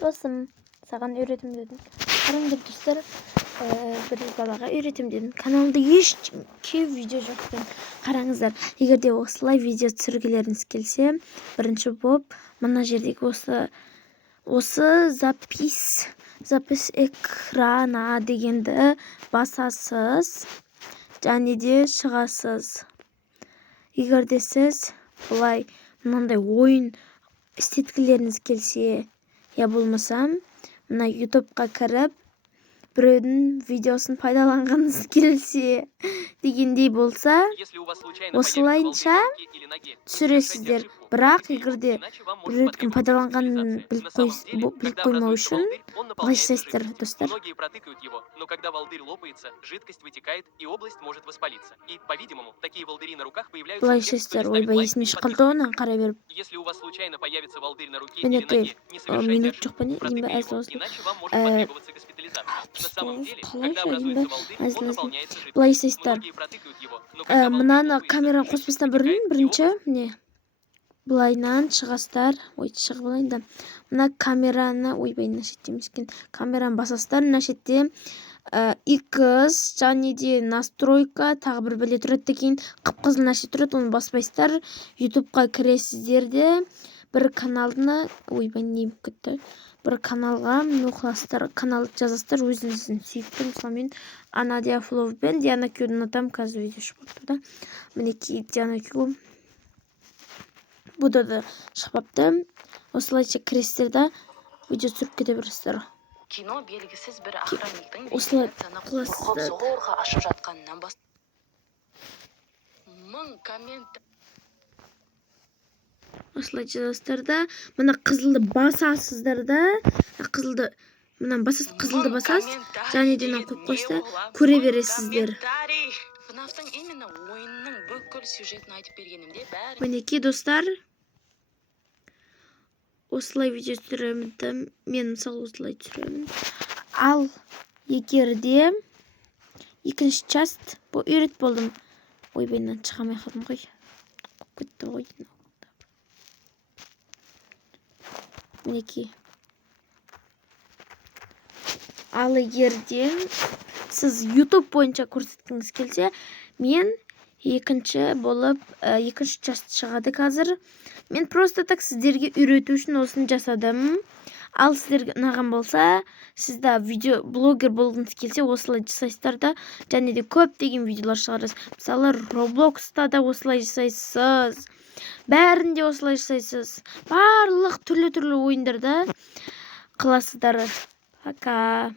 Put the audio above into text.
Досым, саған үйретем дедім. Қараңдар достар, бір балаға үйретем дедім. Каналда ешке видео жоқ екен. Қараңыздар, егер де осылай видео түсіргілеріңіз келсе, бірінші боп, мына жердегі осы запись экрана дегенді басасыз, және де шығасыз. Егер де сіз бұлай мынандай ойын істеткілеріңіз келсе, я болмасам, мына ютубқа кіріп, біреудің видеосын пайдаланғаныңыз келсе дегендей болса, осылайынша түсіресіздер. Бірақ егер де біреудің пайдаланғанын біліп қоймау үшін, былай жасайсыздар, достар. Но когда волдырь лопается, жидкость вытекает, и область может воспалиться. И, по-видимому, такие волдыри на руках появляются у тех, кто не ставит лайк и подписывается. Если у вас случайно появится волдырь на руке или ноге, не совершайте ошибку. Протыкайте его, иначе вам может потребоваться госпитализация. На самом деле, когда образуется волдырь, он наполняется жидкостью. Многие протыкают его, но когда Мынаны волдырь камераны лопается, қоспастан жидкость вытекает, и бірінші, область міне, былайнан шығастар, шығып алайын да. Мына камераны, мына шетте емескен, камераны басастар, мына шетте X, және де настройка, тағы бір бәле тұрады екен, қып-қызыл нәрсе тұрады, оны баспайсыздар, ютубқа кіресіздер де, бір каналына, не болып кетті, бір каналға оқыласыздар, каналды жазасыздар, өзіңіздің сүйікті, мысалы мен Анадия Флов пен Диана Кюдің атам қазір видео шығыпты да. Мінекей Диана Кю бұда да шығыпты. Осылайша кіресіздер да видео түсіріп кете бересіздер. Кино белгісіз бір охранниктің осылай қорғап зорға ашып жатқанынан мың коммент. Осылай жазасыздар да, мына қызылды басасыздар да, мына басасыз, қызылды басасыз, және де қойып қойса көре бересіздер. FNAF-тың именно ойынның бүкіл сюжетін айтып бергенімде бәрі. Мінекей достар, осылай видео түсіремін, мен мысалы осылай түсіремін. Ал егер де екінші часть үйрет болдым. Ойбайынан шығамай қалдым ғой. Кетті ғой. Мінекей. Ал егер де сіз YouTube бойынша көрсеткіңіз келсе, мен екінші часть шығады қазір. Мен просто так сіздерге үйрету үшін осыны жасадым. Ал сіздерге ұнаған болса, сізді блогер болғыңыз келсе, осылай жасайсыздар да, және де көптеген видеолар шығарасыз. Мысалы, Roblox'та да осылай жасайсыз. Бәрінде осылай жасайсыз. Барлық түрлі ойындарда қыласыздар. Пока.